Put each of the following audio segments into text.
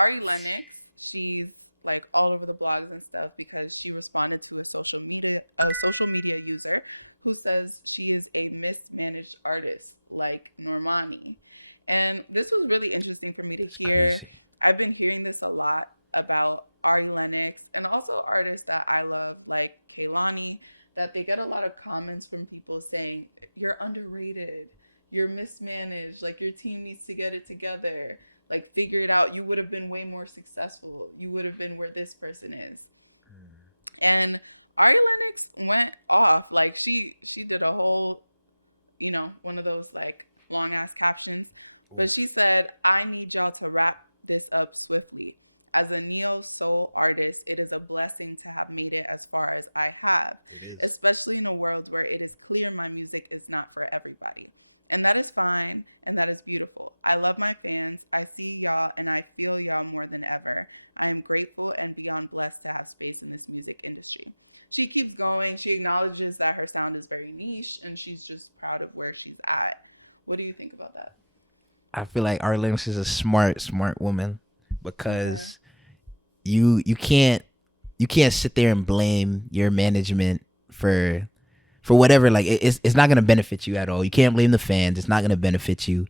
Ari Lennox, she's like all over the blogs and stuff because she responded to a social media user who says she is a mismanaged artist like Normani. And this was really interesting for me to It's hear. crazy. I've been hearing this a lot about Ari Lennox and also artists that I love like Kehlani, that they get a lot of comments from people saying, you're underrated, you're mismanaged, like your team needs to get it together, like figure it out. You would have been way more successful. You would have been where this person is. And Ari Lennox went off. Like she did a whole, one of those like long ass captions. But Oof. she said, I need y'all to wrap this up swiftly. As a neo soul artist, it is a blessing to have made it as far as I have, It is. especially in a world where it is clear my music is not for everybody. And that is fine, and that is beautiful. I love my fans. I see y'all, and I feel y'all more than ever. I am grateful and beyond blessed to have space in this music industry. She keeps going. She acknowledges that her sound is very niche, and she's just proud of where she's at. What do you think about that? I feel like Ari Lennox is a smart woman because you can't sit there and blame your management for whatever. Like it's not gonna benefit you at all. You can't blame the fans. It's not gonna benefit you.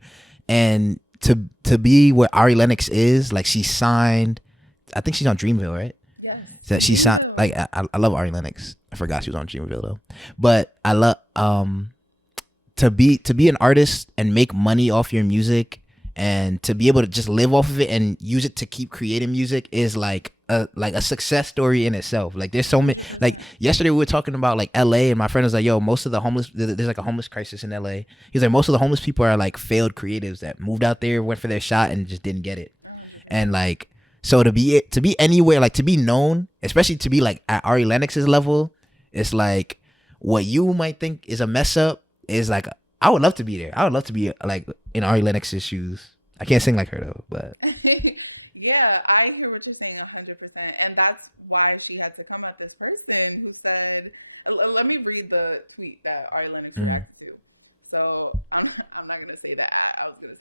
And to be where Ari Lennox is, like she signed. I think she's on Dreamville, right? Yes. So she signed. Like I love Ari Lennox. I forgot she was on Dreamville though. But I love to be an artist and make money off your music and to be able to just live off of it and use it to keep creating music is like a success story in itself. Like there's so many. Like yesterday we were talking about like LA and my friend was like, yo, most of the homeless, there's like a homeless crisis in LA. He's like, most of the homeless people are like failed creatives that moved out there, went for their shot and just didn't get it. And like, so to be anywhere, like to be known, especially to be like at Ari Lennox's level, it's like what you might think is a mess up is like I would love to be there. I would love to be like in Ari Lennox's shoes. I can't sing like her though, but Yeah, I hear what you're saying 100%. And that's why she had to come at this person who said, let me read the tweet that Ari Lennox mm. reacted to. So I'm not going to say that. I was going to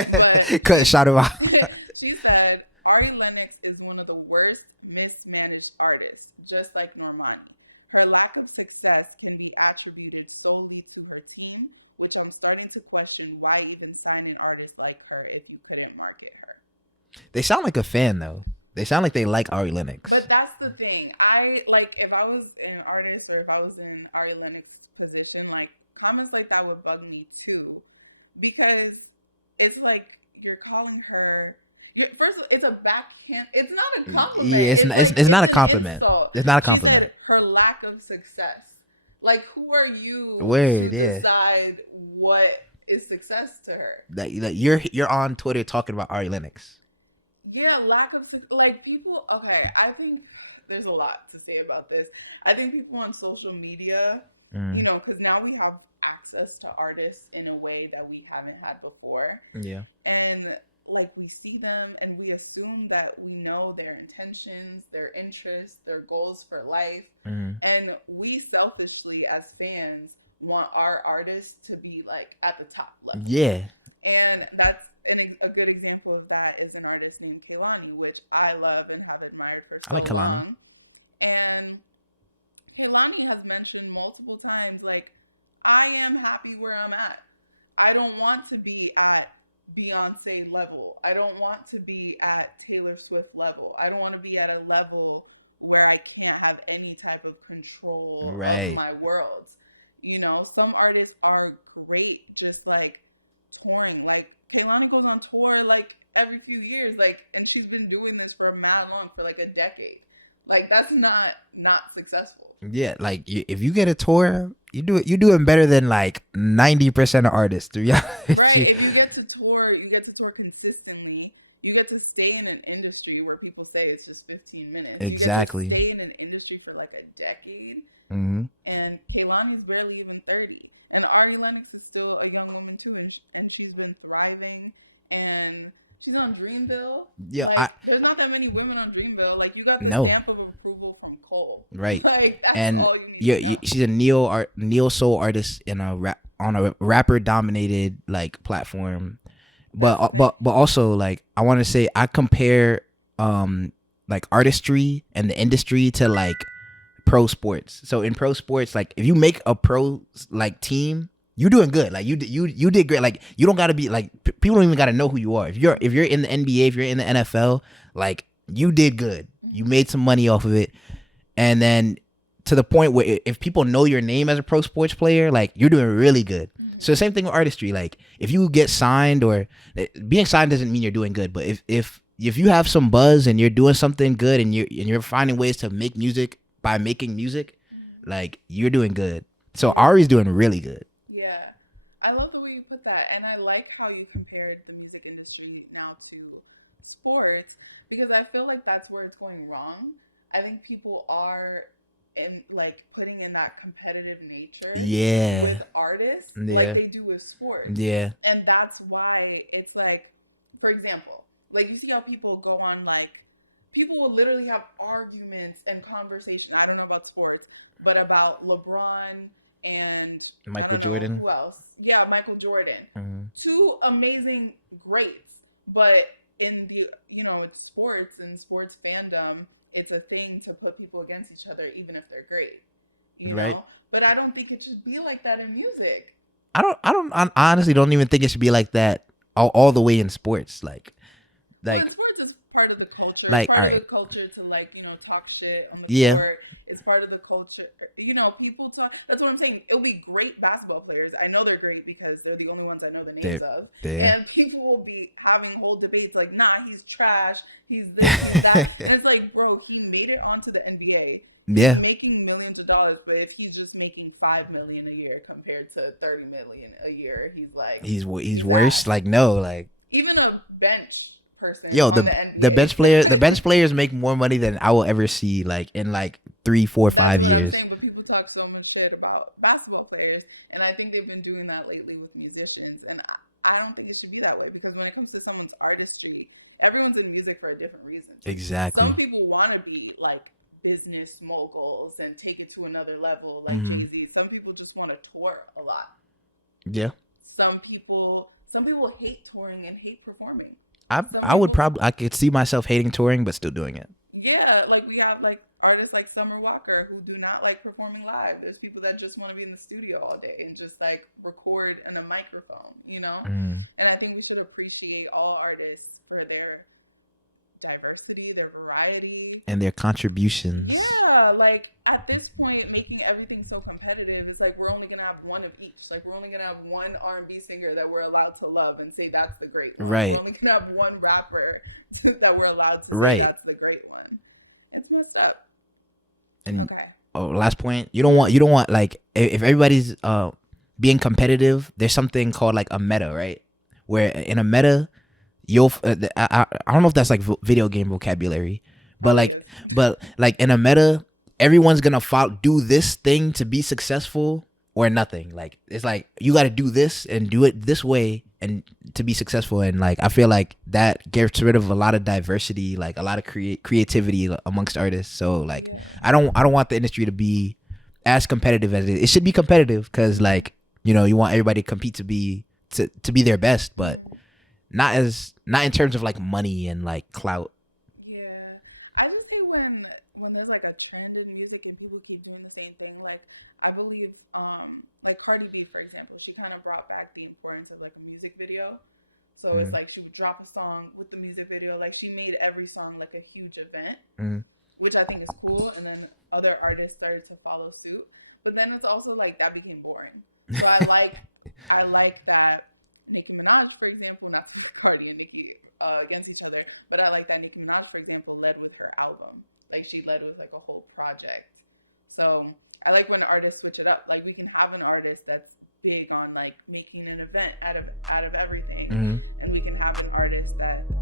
say that. Cut shout him out. But she said, Ari Lennox is one of the worst mismanaged artists, just like Normani. Her lack of success can be attributed solely to her team, which I'm starting to question why even sign an artist like her if you couldn't market her. They sound like a fan though. They sound like they like Ari Lennox. But that's the thing. I like if I was an artist or if I was in Ari Lennox's position, like comments like that would bug me too, because it's like you're calling her. First, it's a backhand. It's not a compliment. Yeah, it's not a compliment. It's not a compliment. She said her lack of success. Like, who are you Weird, to yeah. decide what is success to her? That you're on Twitter talking about Ari Lennox. Yeah, lack of like people. Okay, I think there's a lot to say about this. I think people on social media, because now we have access to artists in a way that we haven't had before. Yeah. And like we see them and we assume that we know their intentions, their interests, their goals for life. And we selfishly as fans want our artists to be like at the top level. Yeah. And that's a good example of that is an artist named Kehlani, which I love and have admired for so I like Kehlani. long. And Kehlani has mentioned multiple times, like, I am happy where I'm at. I don't want to be at Beyonce level. I don't want to be at Taylor Swift level. I don't want to be at a level where I can't have any type of control of my worlds. Some artists are great just like touring. Like Kehlani goes on tour like every few years, like, and she's been doing this for mad long, for like a decade. Like that's not successful. Yeah, like if you get a tour, you're doing better than like 90% of artists. To be honest. Right. If you get to tour consistently. You get to stay in an industry where people say it's just 15 minutes. Exactly. You get to stay in an industry for like a decade. Mm-hmm. And Kehlani's barely even 30. And Ari Lennox is still a young woman too, and she's been thriving. And she's on Dreamville. Yeah, like, there's not that many women on Dreamville. Like you got the stamp of approval from Cole. Right. Like, that's and all you need she's a neo soul artist in on a rapper dominated like platform. but also like I want to say I compare like artistry and the industry to like pro sports. So in pro sports, like if you make a pro like team, you're doing good. Like you did great. Like you don't gotta be like people don't even gotta know who you are. If you're in the NBA, if you're in the NFL, like you did good. You made some money off of it, and then to the point where if people know your name as a pro sports player, like you're doing really good. So the same thing with artistry. Like if you get signed, or being signed doesn't mean you're doing good, but if you have some buzz and you're doing something good and you're finding ways to make music by making music, like you're doing good. So Ari's doing really good. Yeah, I love the way you put that, and I like how you compared the music industry now to sports, because I feel like that's where it's going wrong. I think people are like putting in that competitive nature with artists like they do with sports. Yeah. And that's why it's like, for example, like you see how people go on, like people will literally have arguments and conversation. I don't know about sports, but about LeBron and Michael Jordan. Who else? Yeah, Michael Jordan. Mm-hmm. Two amazing greats, but in the it's sports and sports fandom, it's a thing to put people against each other, even if they're great. You know? But I don't think it should be like that in music. I honestly don't even think it should be like that all the way in sports. Like well, sports is part of the culture. Like, it's part of the culture to like, talk shit on the court. It's part of the culture. People talk. That's what I'm saying. It'll be great basketball players. I know they're great because they're the only ones I know the names of. And people will be having whole debates like, nah, he's trash. He's this, he's that. And it's like, bro, he made it onto the NBA. Yeah. He's making millions of dollars, but if he's just making $5 million a year compared to $30 million a year, he's like he's worse. Like no, like even a bench person. Yo, the bench players make more money than I will ever see like in like 3, 4, 5 years. I'm saying, but people talk so much shit about basketball players, and I think they've been doing that lately with musicians, and I don't think it should be that way, because when it comes to someone's artistry, everyone's in music for a different reason. Exactly. Some people want to be like business moguls and take it to another level, like Jay-Z. Some people just want to tour a lot. Yeah. Some people hate touring and hate performing. I could see myself hating touring but still doing it. Yeah, like we have like artists like Summer Walker who do not like performing live. There's people that just want to be in the studio all day and just like record in a microphone, And I think we should appreciate all artists for their diversity, their variety, and their contributions. Yeah, like at this point, making everything so competitive, it's like we're only gonna have one of each. Like we're only gonna have one R&B singer that we're allowed to love and say that's the great one. Right. We're only gonna have one rapper that we're allowed to say that's the great one. It's messed up. And last point, you don't want like if everybody's being competitive, there's something called like a meta, right? Where in a meta, I don't know if that's like video game vocabulary, but like in a meta, everyone's gonna do this thing to be successful or nothing. Like it's like you got to do this and do it this way and to be successful. And like I feel like that gets rid of a lot of diversity, like a lot of creativity amongst artists. So like I don't want the industry to be as competitive as it is. It should be competitive because like you want everybody to compete to be their best, but not in terms of like money and like clout. Yeah, I would say when there's like a trend in music and people keep doing the same thing, like I believe like Cardi B, for example, she kind of brought back the importance of like a music video. So it's like she would drop a song with the music video, like she made every song like a huge event, which I think is cool. And then other artists started to follow suit, but then it's also like that became boring. So I like that. Nicki Minaj, for example, not Cardi and Nicki against each other, but I like that Nicki Minaj, for example, led with her album. Like she led with like a whole project. So I like when artists switch it up. Like we can have an artist that's big on like making an event out of everything, and we can have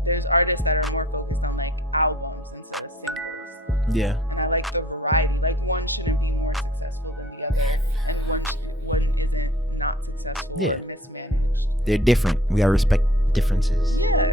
there's artists that are more focused on like albums instead of singles. Yeah. And I like the variety. Like one shouldn't be more successful than the other, and one isn't not successful. Yeah. They're different. We gotta respect differences. Yeah.